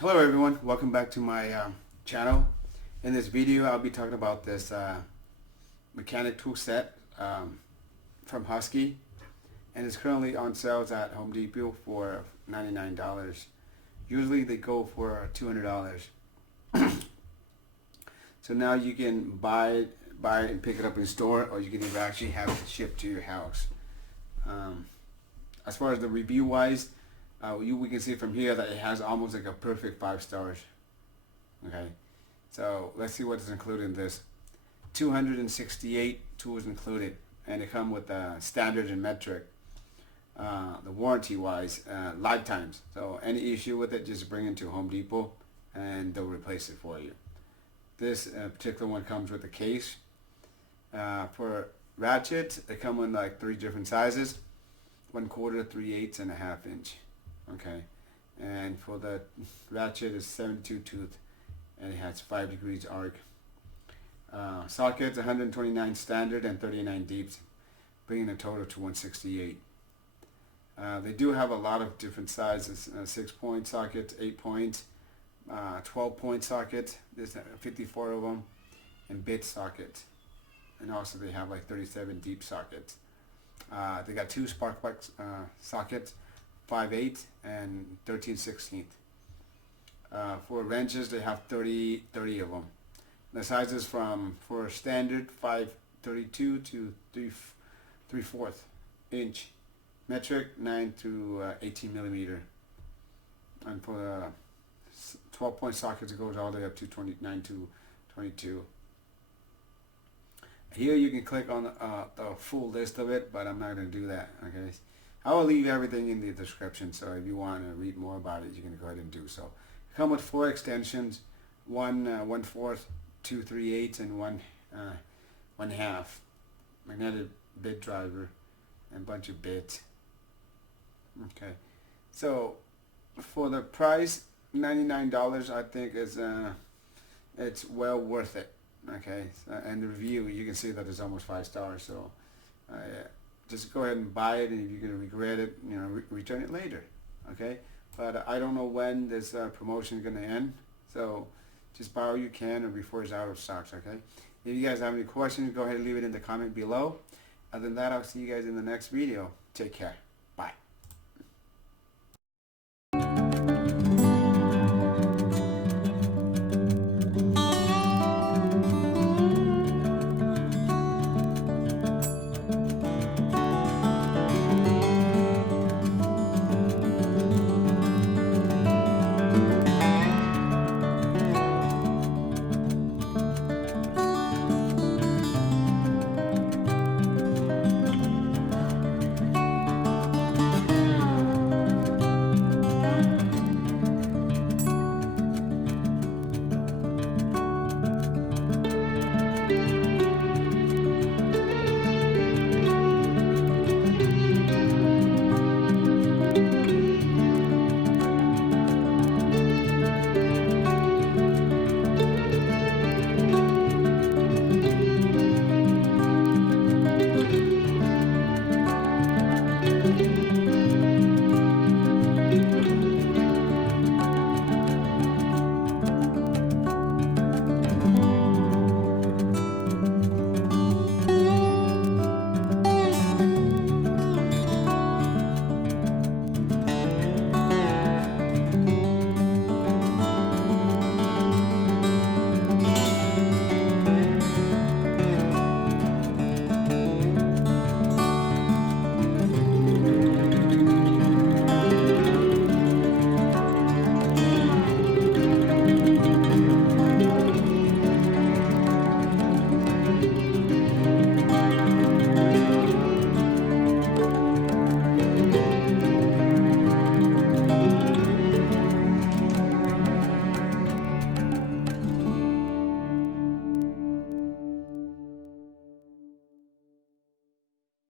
Hello everyone, welcome back to my channel. In this video I'll be talking about this mechanic tool set from Husky, and it's currently on sales at Home Depot for $99. Usually they go for $200. So now you can buy it and pick it up in store, or you can even actually have it shipped to your house. As far as the review wise, we can see from here that it has almost like a perfect 5 stars. Okay, so let's see what is included in this. 268 tools included, and they come with standard and metric. The warranty wise, lifetimes. So any issue with it, just bring it to Home Depot and they'll replace it for you. This particular one comes with a case. For ratchets, they come in like 3 different sizes: 1/4, 3/8, and a 1/2 inch. Okay, and for the ratchet is 72 tooth, and it has 5 degrees arc. Sockets 129 standard and 39 deeps, bringing a total to 168. They do have a lot of different sizes: 6-point sockets, 8-point, 12-point sockets. There's 54 of them, and bit sockets, and also they have like 37 deep sockets. They got 2 spark plug sockets, 5/8 and 13/16. For wrenches, they have 30 of them. The sizes for standard 5/32 to 3/4 inch, metric 9 to 18 millimeter, and for the 12-point sockets, it goes all the way up to 29 to 22. Here you can click on the full list of it, but I'm not going to do that. Okay, I will leave everything in the description, so if you want to read more about it, you can go ahead and do so. Come with 4 extensions: 1/4, 2 3/8, and 1/2 magnetic bit driver, and a bunch of bits. Okay, so for the price, $99, I think is it's well worth it. Okay, and the review, you can see that it's almost 5 stars. So just go ahead and buy it, and if you're going to regret it, return it later. Okay, but I don't know when this promotion is going to end, so just buy all you can or before it's out of stocks. Okay, if you guys have any questions, go ahead and leave it in the comment below. Other than that, I'll see you guys in the next video. Take care.